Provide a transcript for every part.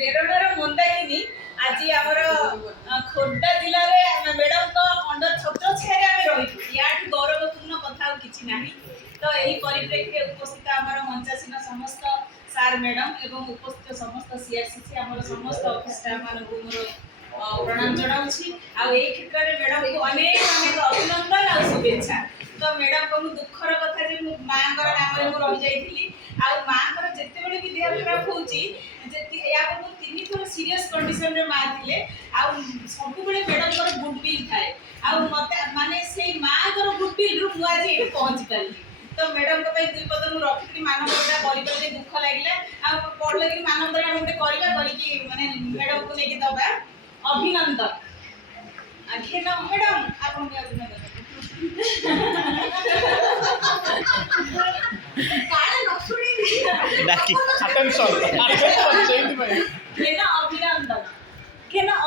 प्रेरणार मंदाकिनी आज आमर खोर्धा जिले में मैडम को अंडर छत्र छाया रही या गौरवपूर्ण कथा किसी ना। तो यही परिप्रेक्षी उपस्थित आमर मंचासीन समस्त सार मैडम एवं उपस्थित समस्त सीआरसीसी आमर समस्त ऑफिस स्टाफ मानक मोर प्रणाम जनाऊँ। क्षेत्र में मैडम को अनेक अनेक अभिनंदन और शुभेच्छा। तो मैडम को दुखर कथा जे माँ नाम रही जाइली माँ जिते बड़े भी देह खराब हो तीन थर सीरीयस कंडीशन रे माँ थे सब मैडम को गुडविल थाए मत माने से माँ को गुडविल रु मुझे ये पहुँची पारि। तो मैडम को दुई पद मुझे रखी मानवता कर दुख लगे पढ़ लगे मानवता गोटे करके माने मैडम को लेकिन दबा अभिनंदन घेन मैडम आप अभिनंदन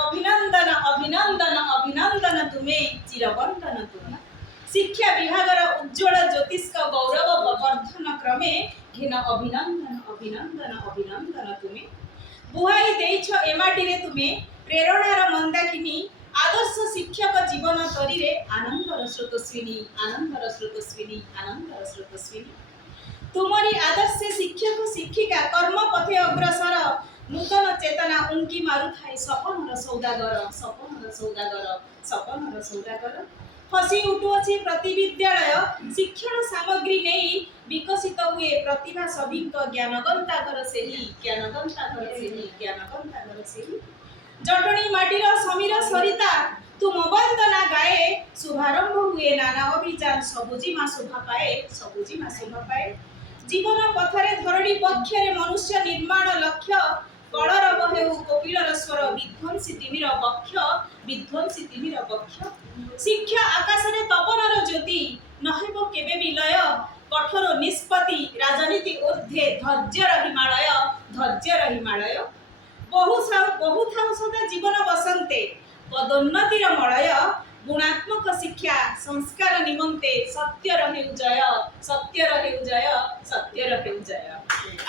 अभिनंदन अभिनंदन अभिनंदन तुम्हें चिरबंधन तुम शिक्षा विभाग उज्ज्वल ज्योतिष गौरव वर्धन क्रमे घेन अभिनंदन अभिनंदन अभिनंदन तुम्हें बुहाई देछ एमाटी रे तुम्हें प्रेरणार मंदाकिनी आदर्श शिक्षक जीवन तरी रे आनंदर स्रोतस्विनी आनंदर स्रोतस्विनी आनंदर स्रोतस्विनी तुम्हारी आदर्श शिक्षक शिक्षिका कर्म पथे अग्रसर नूतन चेतना उंकी मारु थाए सपनर सौदागर सपनर सौदागर सपनर सौदागर हसी उठुअछि प्रति विद्यालय शिक्षण सामग्री नहीं विकसित हुए प्रतिभा सभिंक ज्ञानगंतागर सेही ज्ञानगंतागर सेही ज्ञानगंतागर सेही जटणी माटीर समीर सरिता तुम वंदना गाए शुभारंभ हुए नाना अभियान सबुजिमा शोभा पाए सबुजिमा शोभा पाए जीवन पथरे धरणी पक्षरे मनुष्य निर्माण लक्ष्य कलर बहेउ कोकिलर स्वर विध्वंसी तिमिर बक्ष विध्वंसी तिमिर बक्ष शिक्षा आकाश रे तपनर ज्योति नहेब केबे विलय कठोर निष्पत्ति राजनीति ऊर्ध्वे धैर्यर हिमालय धैर्यर हिमालय बहु था सदा जीवन बसंते पदोन्नतिर मलय गुणात्मक शिक्षा संस्कार निमंते सत्य रहे जय सत्य रहे जय सत्य रहे जय।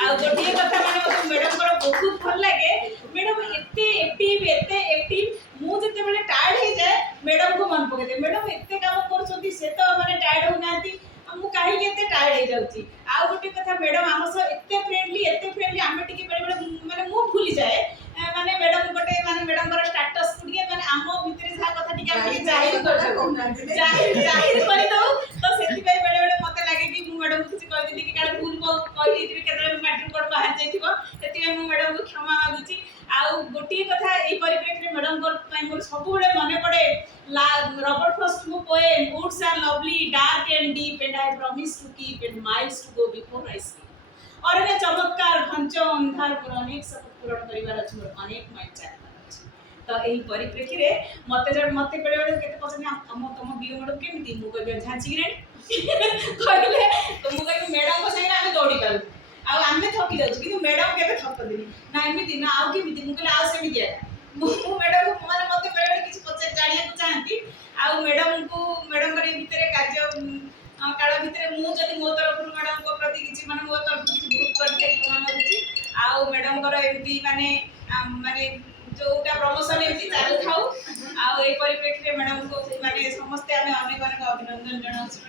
आ गोटे कथा माने मैडम को बहुत भल लगे मैडम एते एक्टिव मु जते बेले टायर्ड हे जाए मैडम को मन पके दे मैडम एते काम करछोती से तो माने टायर्ड हो नाती मु काहे के एते टायर्ड हे जाउची। आ गोटे कथा मैडम हम से एते फ्रेंडली आमे टिके बेले बेले माने मु भूली जाए माने मैडम गोटे माने मैडम को स्टेटस गुडिए माने आमो भितरे जा कथा टिके जाहिर कर दो तो सेति बेले बेले मते लागे कि मु मैडम कुछ कहि दिली कि काले भूल को कहि दिली केतले मैट्रिक कोड बाहर जाइथिबो सेति मु मैडम को क्षमा मागुची। आ गोटे कथा ए परिप्रेक्षी मैडम को पई मोर सब बेले मने पड़े रॉबर्ट फ्रॉस्ट को poem woods are lovely dark and deep and I promise to keep and miles to go before I sleep और ने चमत्कार घंचो अंधार पर अनेक सब पूरण करिवार अछि मोर अनेक माइल चाहता अछि। तो एही परिप्रेक्षी रे मते बेले बेले केते पसंद हम तम बियो मैडम केमिति मु कहबे झांची रे कहले तो मु कहबे मैडम को संगे आमे दौड़ी पालु आ आमे थकी जाउ कि मैडम केबे थक दिनी ना एमिति ना आउ केमिति मु कहले आ सेमिति आ मु मैडम को माने मते बेले बेले किछ पचे जानिया को चाहती आ मैडम को मैडम रे भितरे कार्य काल भितरे मु जदि मो तरफ मैडम को प्रति किछ माने मो तरफ किछ भूल करते माने होची आ मैडम को एमिति माने माने जोटा प्रमोशन एमिति चालू थाउ आ ए परिप्रेक्षी मैडम को माने समस्त आमे अनेक अनेक अभिनंदन जणाउछु।